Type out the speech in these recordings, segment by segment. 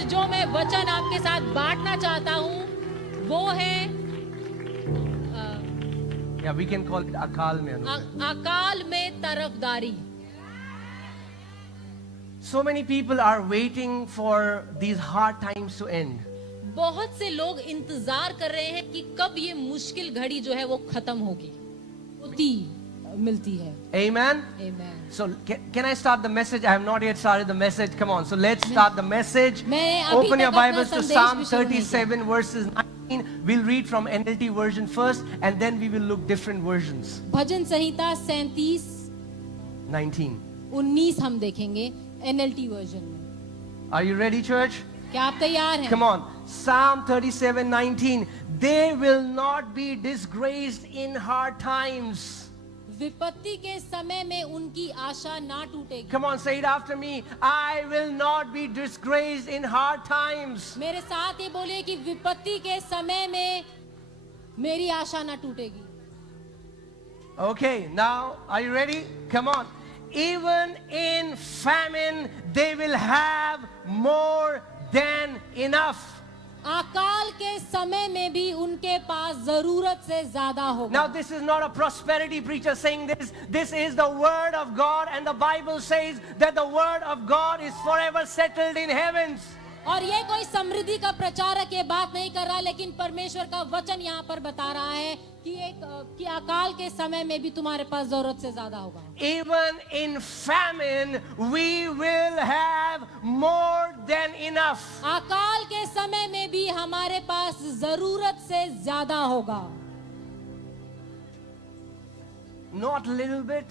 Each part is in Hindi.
आज जो मैं वचन आपके साथ बांटना चाहता हूँ वो है Yeah, we can call it akal mein. अकाल में तरफदारी. So many people are waiting for these hard times to end. बहुत से लोग इंतजार कर रहे हैं कि कब ये मुश्किल घड़ी जो है वो खत्म होगी. होती मिलती है. Amen. Amen. So can I start the message? I have not yet started the message. Come on. So let's start the message. Open your Bibles to Psalm 37 verses 19. We'll read from NLT version first and then we will look different versions. भजन संहिता 37 19 हम देखेंगे NLT वर्जन में. Are you ready, church? क्या आप तैयार हैं? Come on. Psalm 37:19. They will not be disgraced in hard times. विपत्ति के समय में उनकी आशा ना टूटेगी. Come on, say it after me. I will not be disgraced in hard times. मेरे साथ ये बोलिए कि विपत्ति के समय में मेरी आशा ना टूटेगी. Okay, now are you ready? Come on. Even in famine, they will have more than enough. अकाल के समय में भी उनके पास जरूरत से ज्यादा होगा. Now this is not a prosperity preacher saying this. This is the word of God and the Bible says that the word of God is forever settled in heavens. और ये कोई समृद्धि का प्रचारक ये बात नहीं कर रहा, लेकिन परमेश्वर का वचन यहाँ पर बता रहा है कि अकाल के समय में भी तुम्हारे पास जरूरत से ज्यादा होगा. Even in famine, we will have more than enough. अकाल के समय में भी हमारे पास जरूरत से ज्यादा होगा. Not little bit,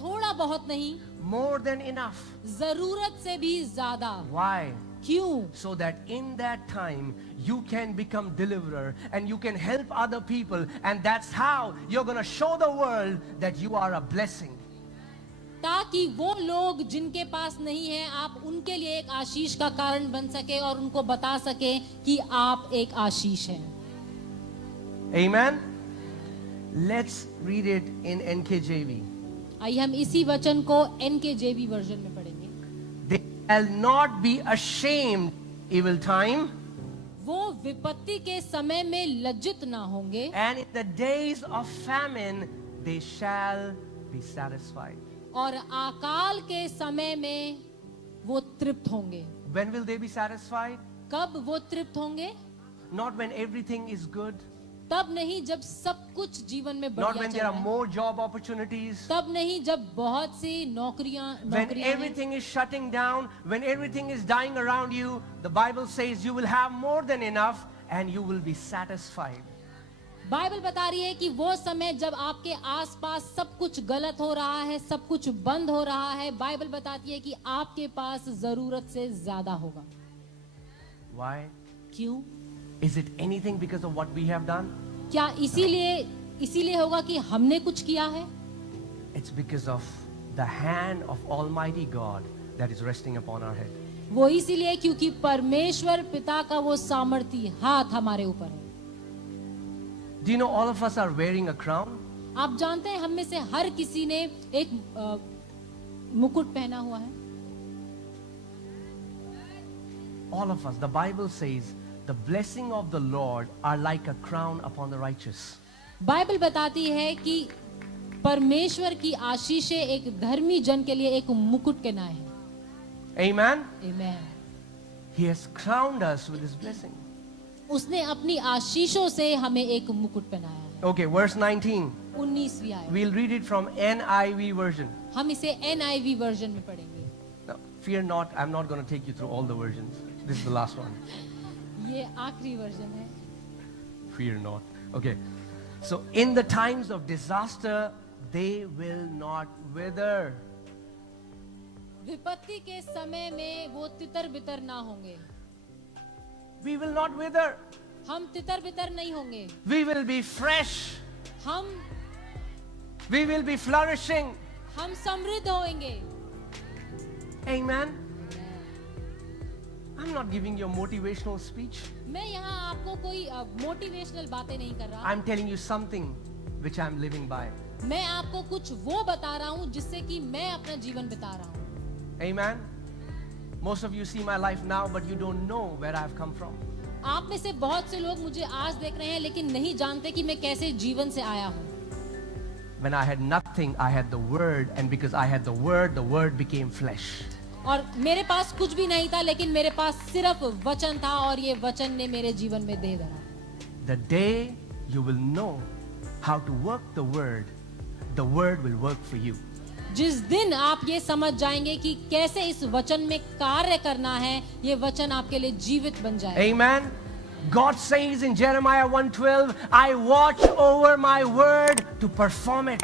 थोड़ा बहुत नहीं, more than enough. जरूरत से भी ज्यादा. Why? क्यों? So that in that time you can become deliverer and you can help other people, and that's how you're going to show the world that you are a blessing. ताकि वो लोग जिनके पास नहीं है आप उनके लिए एक आशीष का कारण बन सके और उनको बता सके कि आप एक आशीष हैं. Amen. Let's read it in NKJV. आइए हम इसी वचन को NKJV वर्जन में पढ़ेंगे. They shall not be ashamed evil time. वो विपत्ति के समय में लज्जित ना होंगे. And in the days of famine they shall be satisfied. और अकाल के समय में वो तृप्त होंगे. When will they be satisfied? कब वो तृप्त होंगे? Not when everything is good. तब नहीं जब सब कुछ जीवन में Not बढ़िया when चल there रहा are है. more job opportunities. तब नहीं जब बहुत सी नौकरियां When हैं. everything is shutting down, when everything is dying around you, the Bible says you will have more than enough and you will be satisfied. Bible बता रही है कि वो समय जब आपके आसपास सब कुछ गलत हो रहा है, सब कुछ बंद हो रहा है, बाइबल बताती है कि आपके पास जरूरत से ज्यादा होगा. Why? क्यों? Is it anything because of what we have done? क्या इसीलिए होगा कि हमने कुछ किया है? It's because of the hand of Almighty God that is resting upon our head. वो इसीलिए क्योंकि परमेश्वर पिता का वो सामर्थी हाथ हमारे ऊपर है. Do you know all of us are wearing a crown? आप जानते हैं हम में से हर किसी ने एक मुकुट पहना हुआ है. All of us. The Bible says the blessing of the Lord are like a crown upon the righteous. Bible बताती है कि परमेश्वर की आशीषें एक धर्मी जन के लिए एक मुकुट के नाम है. Amen? Amen. He has crowned us with his blessing. उसने अपनी आशीषों से हमें एक मुकुट पहनाया है. Okay, verse 19. 19वीं आयत. We'll read it from NIV version. हम इसे NIV वर्जन में पढ़ेंगे. Now, fear not, I'm not going to take you through all the versions. This is the last one. ये आखिरी वर्जन है. Fear not. Okay. So, in the times of disaster, they will not wither. विपत्ति के समय में वो तितर बितर ना होंगे. We will not wither. हम तितर बितर नहीं होंगे. We will be fresh. We will be flourishing. हम समृद्ध होंगे. Amen. I'm not giving you a motivational speech. मैं यहाँ आपको कोई मोटिवेशनल बातें नहीं कर रहा. I'm telling you something which I'm living by. मैं आपको कुछ वो बता रहा हूँ जिससे कि मैं अपना जीवन बिता रहा हूँ. Amen. Most of you see my life now, but you don't know where I've come from. आप में से बहुत से लोग मुझे आज देख रहे हैं लेकिन नहीं जानते कि मैं कैसे जीवन से आया हूँ. When I had nothing, I had the word, and because I had the word became flesh. और मेरे पास कुछ भी नहीं था लेकिन मेरे पास सिर्फ वचन था और ये वचन ने मेरे जीवन में देह धरा. The day you will know how to work the word will work for you. जिस दिन आप ये समझ जाएंगे कि कैसे इस वचन में कार्य करना है, ये वचन आपके लिए जीवित बन जाएगा. Amen. God says in Jeremiah 1:12, I watch over my word to perform it.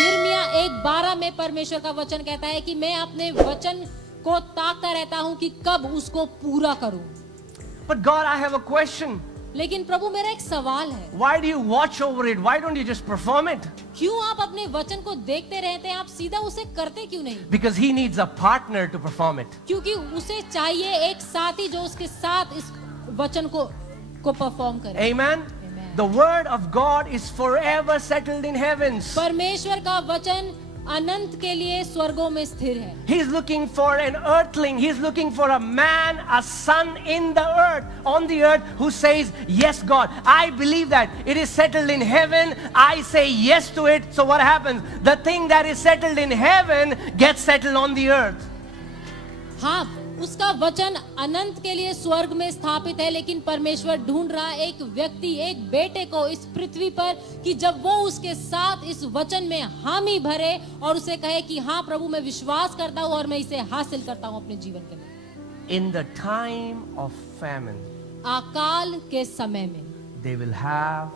यिर्मयाह 1:12 में परमेश्वर का वचन कहता है कि मैं अपने वचन को ताकता रहता हूँ कि कब उसको पूरा करूँ. But God, I have a question. लेकिन प्रभु मेरा एक सवाल है. Why do you watch over it? Why don't you just perform it? क्यों आप अपने वचन को देखते रहते हैं, आप सीधा उसे करते क्यों नहीं? Because he needs a partner to perform it. क्योंकि उसे चाहिए एक साथी जो उसके साथ इस वचन को परफॉर्म करे. Amen. The word of God is forever settled in heavens. परमेश्वर का वचन अनंत के लिए स्वर्गों में स्थिर है. He's looking for an earthling. He's looking for a man, a son in the earth, on the earth, who says, yes, God, I believe that it is settled in heaven. I say yes to it. So what happens? The thing that is settled in heaven gets settled on the earth. हाँ, उसका वचन अनंत के लिए स्वर्ग में स्थापित है, लेकिन परमेश्वर ढूंढ रहा एक व्यक्ति, एक बेटे को इस पृथ्वी पर कि जब वो उसके साथ इस वचन में हामी भरे और उसे कहे कि हाँ प्रभु मैं विश्वास करता हूँ और मैं इसे हासिल करता हूँ अपने जीवन के लिए. In the time of famine, अकाल के समय में they will have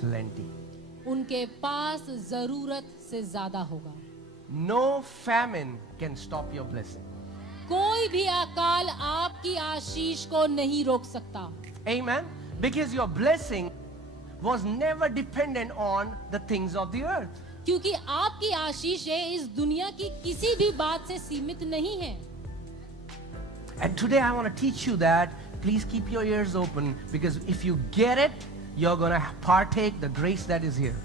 plenty. उनके पास जरूरत से ज्यादा होगा. No famine can stop your blessing. कोई भी अकाल आपकी आशीष को नहीं रोक सकता. Amen. Because your blessing was never dependent on the things of the earth. क्योंकि आपकी आशीष इस दुनिया की किसी भी बात से सीमित नहीं है. And today I want to teach you that. Please keep your ears open, because if you get it, you're going to partake the grace that is here.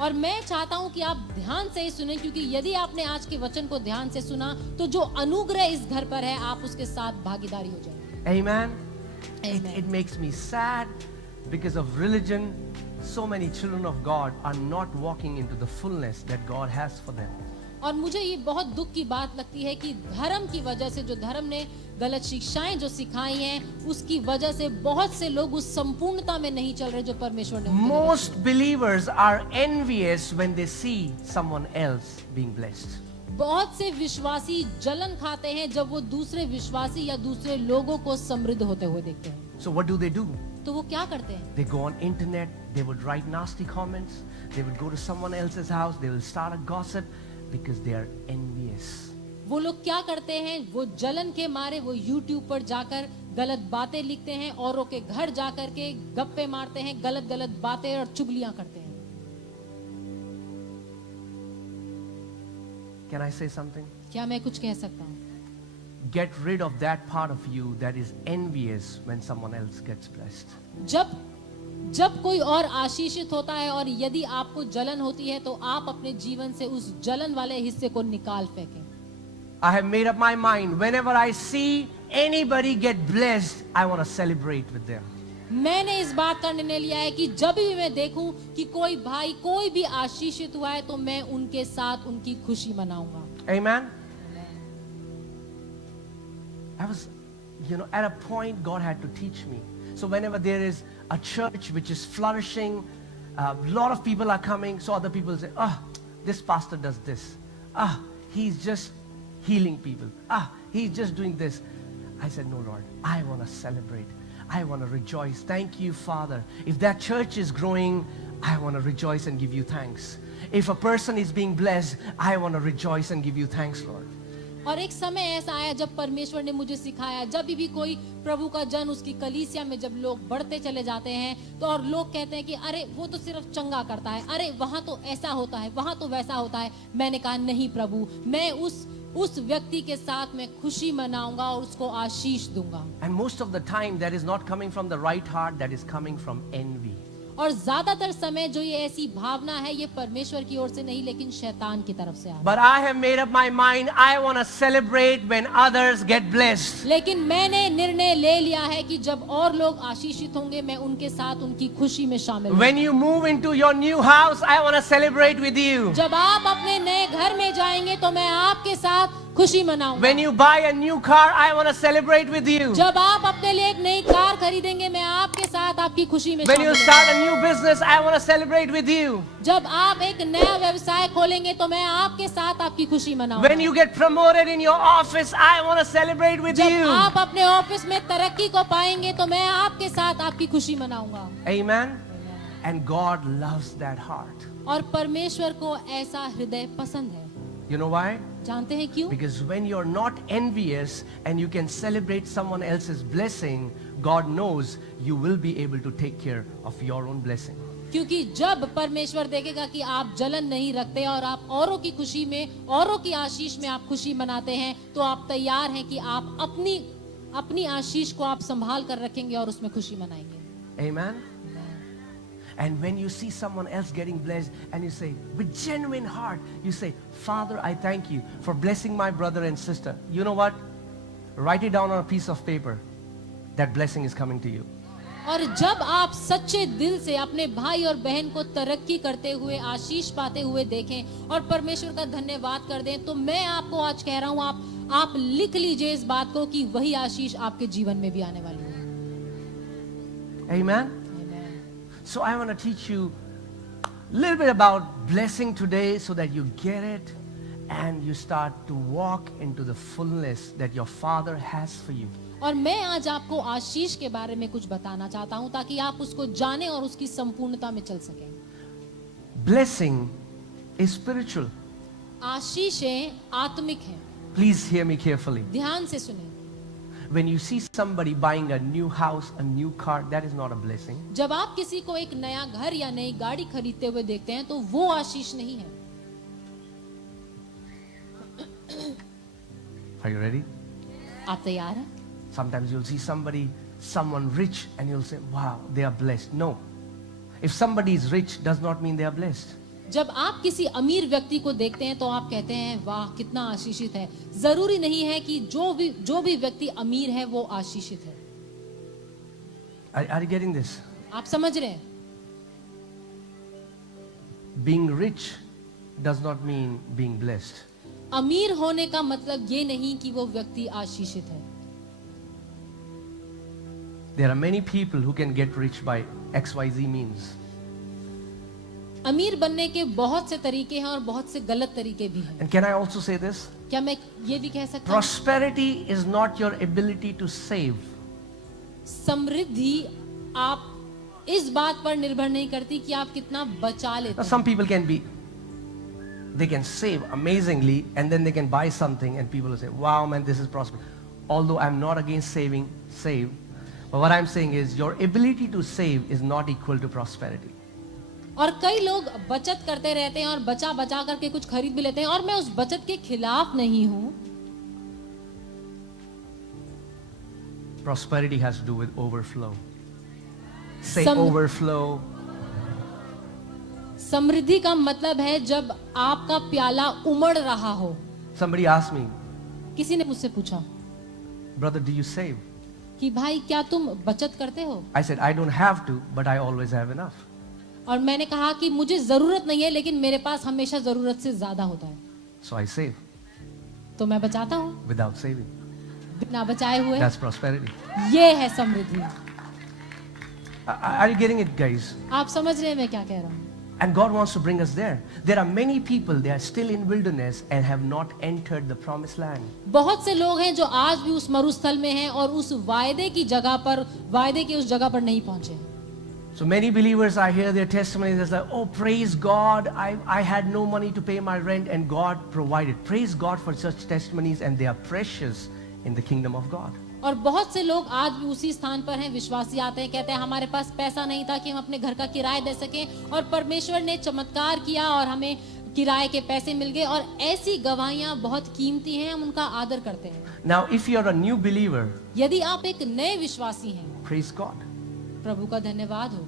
और मैं चाहता हूं कि आप ध्यान से सुनें, क्योंकि यदि आपने आज के वचन को ध्यान से सुना तो जो अनुग्रह इस घर पर है आप उसके साथ भागीदारी हो जाएंगे. Amen. Amen. It makes me sad because of religion. So many children of God are not walking into the fullness that God has for them. और मुझे ये बहुत दुख की बात लगती है कि धर्म की वजह से, जो धर्म ने गलत शिक्षाएं जो सिखाई हैं, उसकी वजह से बहुत से लोग उस संपूर्णता में नहीं चल रहे जो परमेश्वर ने. Most believers are envious when they see someone else being blessed. बहुत से विश्वासी जलन खाते हैं जब वो दूसरे विश्वासी या दूसरे लोगों को समृद्ध होते हुए देखते हैं. So what do? तो वो क्या करते हैं? They go on internet, they would write nasty comments, they would go to someone else's house, they will start a gossip because they are envious. वो लोग क्या करते हैं? वो जलन के मारे वो YouTube पर जाकर गलत बातें लिखते हैं, औरों के घर जाकर के गप्पे मारते हैं, गलत गलत बातें और चुगलियां करते हैं. Can I say something? क्या मैं कुछ कह सकता हूँ? Get rid of that part of you that is envious when someone else gets blessed. जब कोई और आशीषित होता है और यदि आपको जलन होती है तो आप अपने जीवन से उस जलन वाले हिस्से को निकाल फेंकें. I have made up my mind. Whenever I see anybody get blessed, I want to celebrate with them. मैंने इस बात का निर्णय लिया है कि जब भी मैं देखूं कि कोई भाई कोई भी आशीषित हुआ है तो मैं उनके साथ उनकी खुशी मनाऊंगा. Amen. I was, at a point God had to teach me. So whenever there is a church which is flourishing, a lot of people are coming, so other people say, this pastor does this. He's just healing people. He's just doing this. I said, no, Lord, I want to celebrate. I want to rejoice. Thank you, Father. If that church is growing, I want to rejoice and give you thanks. If a person is being blessed, I want to rejoice and give you thanks, Lord. और एक समय ऐसा आया जब परमेश्वर ने मुझे सिखाया, जब भी कोई प्रभु का जन उसकी कलीसिया में जब लोग बढ़ते चले जाते हैं तो और लोग कहते हैं कि अरे वो तो सिर्फ चंगा करता है, अरे वहाँ तो ऐसा होता है, वहाँ तो वैसा होता है. मैंने कहा नहीं प्रभु, मैं उस व्यक्ति के साथ मैं खुशी मनाऊंगा और उसको आशीष दूंगा. And most of the time that is not coming from the right heart, that is coming from envy. और ज्यादातर समय जो ये ऐसी भावना है ये परमेश्वर की ओर से नहीं लेकिन शैतान की तरफ से आ रहा है। But I have made up my mind, I want to celebrate when others get blessed. लेकिन मैंने निर्णय ले लिया है कि जब और लोग आशीषित होंगे मैं उनके साथ उनकी खुशी में शामिल When you move into your new house, I want to celebrate with you. जब आप अपने नए घर में जाएंगे तो मैं आपके साथ खुशी मनाऊंगा। When you buy a new car, I want to celebrate with you. जब आप अपने लिए एक नई कार खरीदेंगे मैं आपके साथ आपकी खुशी में When शामिल you start a new business, I want to celebrate with you. जब आप एक नया व्यवसाय खोलेंगे तो मैं आपके साथ आपकी खुशी मनाऊंगा। When you get promoted in your office, I want to celebrate with जब you. आप अपने ऑफिस में तरक्की को पाएंगे तो मैं आपके साथ आपकी खुशी मनाऊंगा। Amen. And God loves that heart. और परमेश्वर को ऐसा हृदय पसंद है। You know why? जानते हैं क्यों? Because when you're not envious and you can celebrate someone else's blessing, God knows you will be able to take care of your own blessing. क्योंकि जब परमेश्वर देखेगा कि आप जलन नहीं रखते और आप औरों की खुशी में, औरों की आशीष में आप खुशी मनाते हैं, तो आप तैयार हैं कि आप अपनी आशीष को आप संभाल कर रखेंगे और उसमें खुशी मनाएंगे। Amen. And when you see someone else getting blessed and you say, with genuine heart, you say, Father, I thank you for blessing my brother and sister. You know what? Write it down on a piece of paper. That blessing is coming to you. और जब आप सच्चे दिल से अपने भाई और बहन को तरक्की करते हुए, आशीष पाते हुए देखें और परमेश्वर का धन्यवाद कर दें, तो मैं आपको आज कह रहा हूं, आप लिख लीजिए इस बात को कि वही आशीष आपके जीवन में भी आने वाली है। Amen. So I want to teach you a little bit about blessing today so that you get it and you start to walk into the fullness that your Father has for you. और मैं आज आपको आशीष के बारे में कुछ बताना चाहता हूं ताकि आप उसको जानें और उसकी संपूर्णता में चल सकें। Blessing is spiritual. आशीषें आत्मिक हैं। Please hear me carefully. ध्यान से सुनें। When you see somebody buying a new house, a new car, that is not a blessing. जब आप किसी को एक नया घर या नई गाड़ी खरीदते हुए देखते हैं तो वो आशीष नहीं है। Are you ready? आप तैयार हैं? Sometimes you'll see someone rich and you'll say, wow, they are blessed. No. If somebody is rich does not mean they are blessed. जब आप किसी अमीर व्यक्ति को देखते हैं तो आप कहते हैं वाह कितना आशीषित है। जरूरी नहीं है कि जो भी व्यक्ति अमीर है वो आशीषित है। Are you getting this? आप समझ रहे हैं? Being rich does not mean being blessed. अमीर होने का मतलब ये नहीं कि वो व्यक्ति आशीषित है। There are many people who can get rich by XYZ means. अमीर बनने के बहुत से तरीके हैं और बहुत से गलत तरीके भी हैं। And can I also say this? क्या मैं ये भी कह सकता हूँ? Prosperity is not your ability to save. समृद्धि आप इस बात पर निर्भर नहीं करती कि आप कितना बचा लेते Now, हैं। some people they can save amazingly and then they can buy something and people will say, wow man, this is prosperity. Although I'm not against save. But what I'm saying is your ability to save is not equal to prosperity. और कई लोग बचत करते रहते हैं और बचा बचा करके कुछ खरीद भी लेते हैं और मैं उस बचत के खिलाफ नहीं हूं। Prosperity has to do with overflow. Say overflow. समृद्धि का मतलब है जब आपका प्याला उमड़ रहा हो। Somebody asked me, किसी ने मुझसे पूछा, brother, do you save? कि भाई क्या तुम बचत करते हो? I said, I don't have to, but I always have enough. और मैंने कहा कि मुझे जरूरत नहीं है लेकिन मेरे पास हमेशा जरूरत से ज्यादा होता है। So I save. तो मैं बचाता हूँ। Without saving. बिना बचाए हुए। That's prosperity. ये है समृद्धि। Are you getting it, guys? आप समझ रहे हैं मैं क्या कह रहा हूँ? And God wants to bring us there. There are many people, they are still in wilderness and have not entered the promised land. बहुत से लोग हैं जो आज भी उस मरुस्थल में हैं और उस वायदे की जगह पर, वायदे की उस जगह पर नहीं पहुंचे। So many believers, I hear their testimonies, it's like, oh, praise God, I had no money to pay my rent and God provided. Praise God for such testimonies and they are precious in the kingdom of God. और बहुत से लोग आज भी उसी स्थान पर हैं, विश्वासी आते हैं, कहते हैं हमारे पास पैसा नहीं था कि हम अपने घर का किराया दे सकें और परमेश्वर ने चमत्कार किया और हमें किराए के पैसे मिल गए। और ऐसी गवाहियां बहुत कीमती हैं, हम उनका आदर करते हैं। Now, if you are a new believer, यदि आप एक नए विश्वासी हैं, praise God. प्रभु का धन्यवाद हो।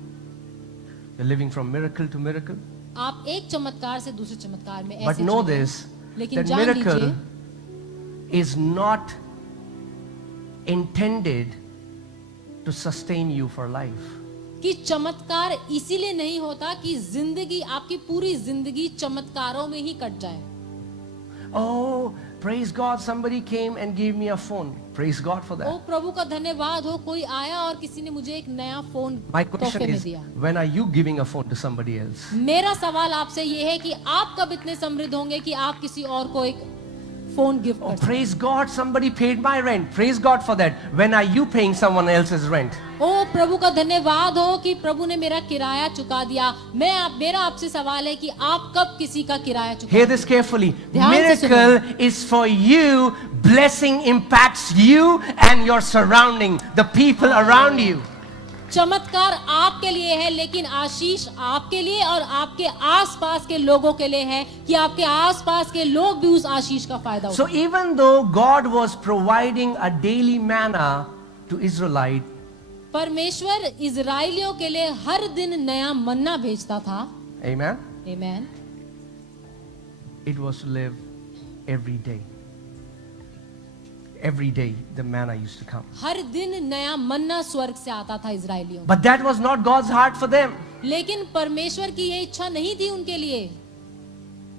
You're living from miracle to miracle. आप एक चमत्कार से दूसरे चमत्कार में But ऐसे know जी रहे हैं। this, लेकिन that जान miracle लीजिए is not intended to sustain you for life. कि चमत्कार इसीलिए नहीं होता कि जिंदगी, आपकी पूरी जिंदगी चमत्कारों में ही कट जाए। Oh, praise God, somebody came and gave me a phone. Praise God for oh that. प्रभु का धन्यवाद हो, कोई आया और किसी ने मुझे एक नया फोन My question तोहफे में is, दिया। when are you giving a phone to somebody else? मेरा सवाल आपसे ये है कि आप कब इतने समृद्ध होंगे कि आप किसी और को एक फोन गिफ्ट Oh, कर सकें? praise God, somebody paid my rent. Praise God for that. When are you paying someone else's rent? ओ प्रभु का धन्यवाद हो कि प्रभु ने मेरा किराया चुका दिया। मेरा आपसे सवाल है कि आप कब किसी का किराया चुका? Hear this carefully. ध्यान से Miracle is for you. Blessing impacts you and your surrounding, the people around you. चमत्कार आपके लिए है, लेकिन आशीष आपके लिए और आपके आसपास के लोगों के लिए है कि आपके आसपास के लोग भी उस आशीष का फायदा So उठाएं। even though God was providing a daily manna to Israelite, परमेश्वर इजराइलियों के लिए हर दिन नया मन्ना भेजता था। amen, आमीन। it was to live every day. Every day the manna used to come. हर दिन नया मन्ना स्वर्ग से आता था इजराइलियों। But that was not God's heart for them. लेकिन परमेश्वर की ये इच्छा नहीं थी उनके लिए।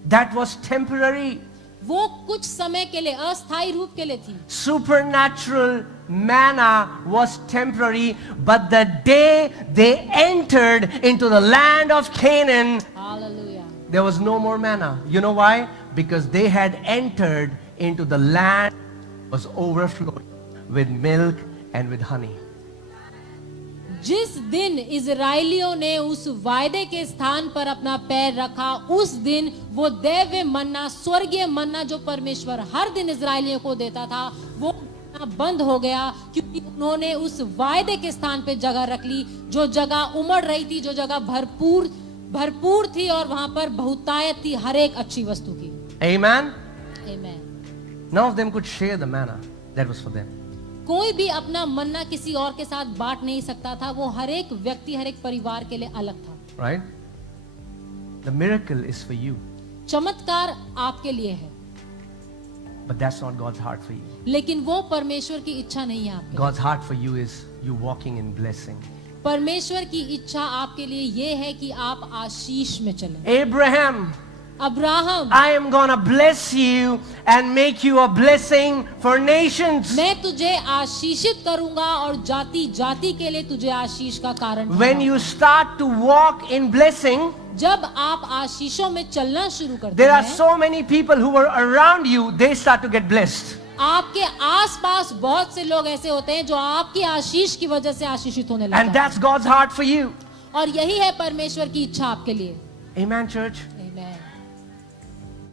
That was temporary. वो कुछ समय के लिए, अस्थायी रूप के लिए थी। Supernatural manna was temporary, but the day they entered into the land of Canaan, hallelujah. there was no more manna. You know why? Because they had entered into the land that was overflowing with milk and with honey. जिस दिन इजराइलियों ने उस वायदे के स्थान पर अपना पैर रखा, उस दिन वो दैवीय मन्ना, स्वर्गीय मन्ना जो परमेश्वर हर दिन इजराइलियों को देता था, वो बंद हो गया, क्योंकि उन्होंने उस वायदे के स्थान पे जगह रख ली, जो जगह उमड़ रही थी, जो जगह भरपूर थी और वहां पर बहुतायत थी हर एक अच्छी वस्तु की। Amen? आमीन। None of them could share the manna. That was for them. कोई भी अपना मन्ना किसी और के साथ बांट नहीं सकता था, वो हर एक व्यक्ति, हर एक परिवार के लिए अलग था। Right? The miracle is for you. चमत्कार आपके लिए है, But that's not God's heart for you. लेकिन वो परमेश्वर की इच्छा नहीं है आपके। God's heart for you is you walking in blessing. परमेश्वर की इच्छा आपके लिए ये है कि आप आशीष में चलें। Abraham, Abraham, I am gonna bless you and make you a blessing for nations. मैं तुझे आशीषित करूंगा और जाति जाति के लिए तुझे आशीष का कारण When बनाऊंगा। you start to walk in blessing, जब आप आशीषों में चलना शुरू करते there are हैं, so many people who were around you, they start to get blessed. आपके आसपास बहुत से लोग ऐसे होते हैं जो आपकी आशीष की वजह से आशीषित होने लगते And हैं। that's God's heart for you. और यही है परमेश्वर की इच्छा आपके लिए। Amen, church? आमीन।